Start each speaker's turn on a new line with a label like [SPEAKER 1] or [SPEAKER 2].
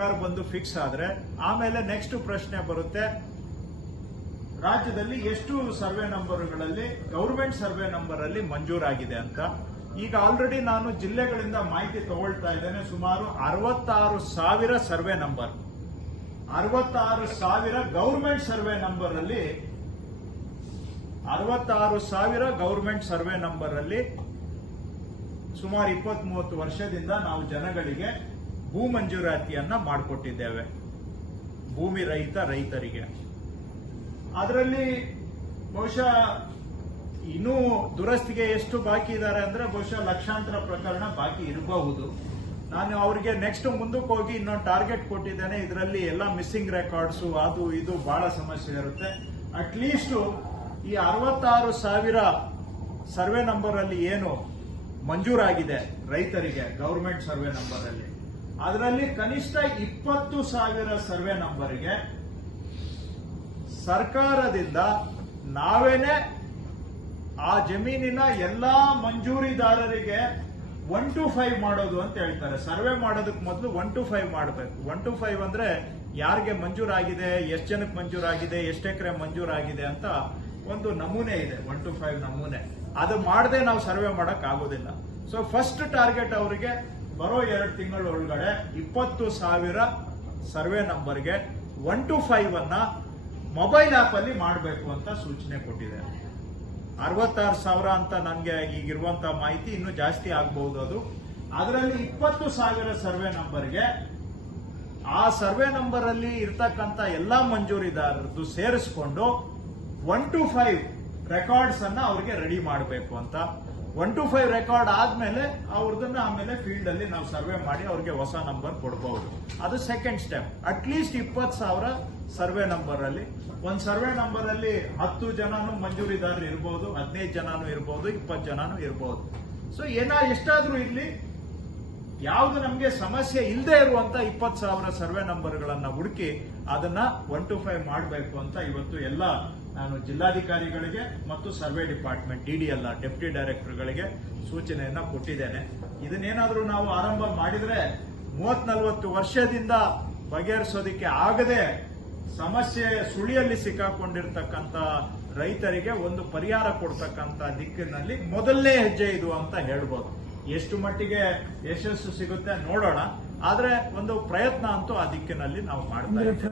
[SPEAKER 1] ಸರ್ಕಾರ ಬಂದು ಫಿಕ್ಸ್ ಆದ್ರೆ, ಆಮೇಲೆ ನೆಕ್ಸ್ಟ್ ಪ್ರಶ್ನೆ ಬರುತ್ತೆ, ರಾಜ್ಯದಲ್ಲಿ ಎಷ್ಟು ಸರ್ವೆ ನಂಬರ್ಗಳಲ್ಲಿ ಗೌರ್ಮೆಂಟ್ ಸರ್ವೆ ನಂಬರ್ ಅಲ್ಲಿ ಮಂಜೂರಾಗಿದೆ ಅಂತ. ಈಗ ಆಲ್ರೆಡಿ ನಾನು ಜಿಲ್ಲೆಗಳಿಂದ ಮಾಹಿತಿ ತಗೊಳ್ತಾ ಇದ್ದೇನೆ, ಸುಮಾರು ಅರವತ್ತಾರು ಸಾವಿರ ಸರ್ವೆ ನಂಬರ್. ಅರವತ್ತಾರು ಸಾವಿರ ಗೌರ್ಮೆಂಟ್ ಸರ್ವೆ ನಂಬರ್ ಅಲ್ಲಿ ಅರವತ್ತಾರು ಸಾವಿರ ಗೌರ್ಮೆಂಟ್ ಸರ್ವೆ ನಂಬರ್ ಅಲ್ಲಿ ಸುಮಾರು ಇಪ್ಪತ್ತ್ ಮೂವತ್ತು ವರ್ಷದಿಂದ ನಾವು ಜನಗಳಿಗೆ ಭೂ ಮಂಜೂರಾತಿಯನ್ನ ಮಾಡಿಕೊಟ್ಟಿದ್ದೇವೆ. ಭೂಮಿ ರಹಿತ ರೈತರಿಗೆ. ಅದರಲ್ಲಿ ಬಹುಶಃ ಇನ್ನೂ ದುರಸ್ತಿಗೆ ಎಷ್ಟು ಬಾಕಿ ಇದ್ದಾರೆ ಅಂದ್ರೆ ಬಹುಶಃ ಲಕ್ಷಾಂತರ ಪ್ರಕರಣ ಬಾಕಿ ಇರಬಹುದು. ನಾನು ಅವರಿಗೆ ನೆಕ್ಸ್ಟ್ ಮುಂದಕ್ಕೆ ಹೋಗಿ ಇನ್ನೊಂದು ಟಾರ್ಗೆಟ್ ಕೊಟ್ಟಿದ್ದೇನೆ. ಇದರಲ್ಲಿ ಎಲ್ಲ ಮಿಸ್ಸಿಂಗ್ ರೆಕಾರ್ಡ್ಸ್ ಅದು ಇದು ಬಹಳ ಸಮಸ್ಯೆ ಇರುತ್ತೆ. ಅಟ್ಲೀಸ್ಟ್ ಈ ಅರವತ್ತಾರು ಸಾವಿರ ಸರ್ವೆ ನಂಬರ್ ಅಲ್ಲಿ ಏನು ಮಂಜೂರಾಗಿದೆ ರೈತರಿಗೆ ಗೌರ್ಮೆಂಟ್ ಸರ್ವೆ ನಂಬರ್ ಅಲ್ಲಿ. ಅದರಲ್ಲಿ ಕನಿಷ್ಠ ಇಪ್ಪತ್ತು ಸಾವಿರ ಸರ್ವೆ ನಂಬರ್ಗೆ ಸರ್ಕಾರದಿಂದ ನಾವೇನೆ ಆ ಜಮೀನಿನ ಎಲ್ಲಾ ಮಂಜೂರಿದಾರರಿಗೆ ಒನ್ ಟು ಫೈವ್ ಮಾಡೋದು ಅಂತ ಹೇಳ್ತಾರೆ. ಸರ್ವೆ ಮಾಡೋದಕ್ಕೆ ಮೊದಲು ಒನ್ ಟು ಫೈವ್ ಮಾಡಬೇಕು. ಒನ್ ಟು ಫೈವ್ ಅಂದ್ರೆ ಯಾರಿಗೆ ಮಂಜೂರಾಗಿದೆ, ಎಷ್ಟು ಜನಕ್ಕೆ ಮಂಜೂರಾಗಿದೆ, ಎಷ್ಟು ಎಕರೆ ಮಂಜೂರಾಗಿದೆ ಅಂತ ಒಂದು ನಮೂನೆ ಇದೆ. ಒನ್ ಟು ಫೈವ್ ನಮೂನೆ. ಅದು ಮಾಡದೆ ನಾವು ಸರ್ವೆ ಮಾಡಕ್ ಆಗೋದಿಲ್ಲ. ಸೊ ಫಸ್ಟ್ ಟಾರ್ಗೆಟ್ ಅವರಿಗೆ ಬರೋ ಎರಡು ತಿಂಗಳ ಒಳಗಡೆ ಇಪ್ಪತ್ತು ಸಾವಿರ ಸರ್ವೆ ನಂಬರ್ಗೆ ಒನ್ ಟು ಫೈವ್ ಅನ್ನ ಮೊಬೈಲ್ ಆಪ್ ಅಲ್ಲಿ ಮಾಡಬೇಕು ಅಂತ ಸೂಚನೆ ಕೊಟ್ಟಿದೆ. ಅರವತ್ತಾರು ಸಾವಿರ ಅಂತ ನನಗೆ ಈಗಿರುವಂತ ಮಾಹಿತಿ ಇನ್ನೂ ಜಾಸ್ತಿ ಆಗಬಹುದು ಅದು. ಅದರಲ್ಲಿ ಇಪ್ಪತ್ತು ಸಾವಿರ ಸರ್ವೆ ನಂಬರ್ಗೆ ಆ ಸರ್ವೆ ನಂಬರ್ ಅಲ್ಲಿ ಇರ್ತಕ್ಕಂತ ಎಲ್ಲಾ ಮಂಜೂರಿದಾರರದ್ದು ಸೇರಿಸ್ಕೊಂಡು ಒನ್ ಟು ಫೈವ್ ರೆಕಾರ್ಡ್ಸ್ ಅನ್ನ ಅವ್ರಿಗೆ ರೆಡಿ ಮಾಡಬೇಕು ಅಂತ. ಒನ್ ಟು ಫೈವ್ ರೆಕಾರ್ಡ್ ಆದ್ಮೇಲೆ ಅವ್ರದನ್ನ ಆಮೇಲೆ ಫೀಲ್ಡ್ ಅಲ್ಲಿ ನಾವು ಸರ್ವೆ ಮಾಡಿ ಅವ್ರಿಗೆ ಹೊಸ ನಂಬರ್ ಕೊಡಬಹುದು ಅದು ಸೆಕೆಂಡ್ ಸ್ಟೆಪ್ ಅಟ್ಲೀಸ್ಟ್ ಇಪ್ಪತ್ತು ಸಾವಿರ ಸರ್ವೆ ನಂಬರ್ ಅಲ್ಲಿ. ಒಂದ್ ಸರ್ವೆ ನಂಬರ್ ಅಲ್ಲಿ ಹತ್ತು ಜನನು ಮಂಜೂರಿದಾರರು ಇರಬಹುದು ಹದಿನೈದು ಜನನು ಇರಬಹುದು ಇಪ್ಪತ್ತು ಜನನು ಇರಬಹುದು ಸೊ ಏನೋ ಎಷ್ಟಾದ್ರೂ ಇಲ್ಲಿ ಯಾವ್ದು ನಮಗೆ ಸಮಸ್ಯೆ ಇಲ್ಲದೆ ಇರುವಂತ ಇಪ್ಪತ್ತು ಸಾವಿರ ಸರ್ವೆ ನಂಬರ್ಗಳನ್ನ ಹುಡುಕಿ ಅದನ್ನ ಒನ್ ಟು ಫೈವ್ ಮಾಡಬೇಕು ಅಂತ ಇವತ್ತು ಎಲ್ಲ ನಾನು ಜಿಲ್ಲಾಧಿಕಾರಿಗಳಿಗೆ ಮತ್ತು ಸರ್ವೆ ಡಿಪಾರ್ಟ್ಮೆಂಟ್ ಡಿ ಡಿ ಎಲ್ಲ ಡೆಪ್ಟಿ ಡೈರೆಕ್ಟರ್ಗಳಿಗೆ ಸೂಚನೆಯನ್ನ ಕೊಟ್ಟಿದ್ದೇನೆ. ಇದನ್ನೇನಾದರೂ ನಾವು ಆರಂಭ ಮಾಡಿದ್ರೆ ಮೂವತ್ ನಲವತ್ತು ವರ್ಷದಿಂದ ಬಗೆಹರಿಸೋದಿಕ್ಕೆ ಆಗದೆ ಸಮಸ್ಯೆ ಸುಳಿಯಲ್ಲಿ ಸಿಕ್ಕಾಕೊಂಡಿರ್ತಕ್ಕಂಥ ರೈತರಿಗೆ ಒಂದು ಪರಿಹಾರ ಕೊಡ್ತಕ್ಕಂಥ ದಿಕ್ಕಿನಲ್ಲಿ ಮೊದಲನೇ ಹೆಜ್ಜೆ ಇದು ಅಂತ ಹೇಳ್ಬೋದು. ಎಷ್ಟು ಮಟ್ಟಿಗೆ ಯಶಸ್ಸು ಸಿಗುತ್ತೆ ನೋಡೋಣ. ಆದರೆ ಒಂದು ಪ್ರಯತ್ನ ಅಂತೂ ಆ ದಿಕ್ಕಿನಲ್ಲಿ ನಾವು ಮಾಡ್ತಾ ಇದ್ದೇವೆ.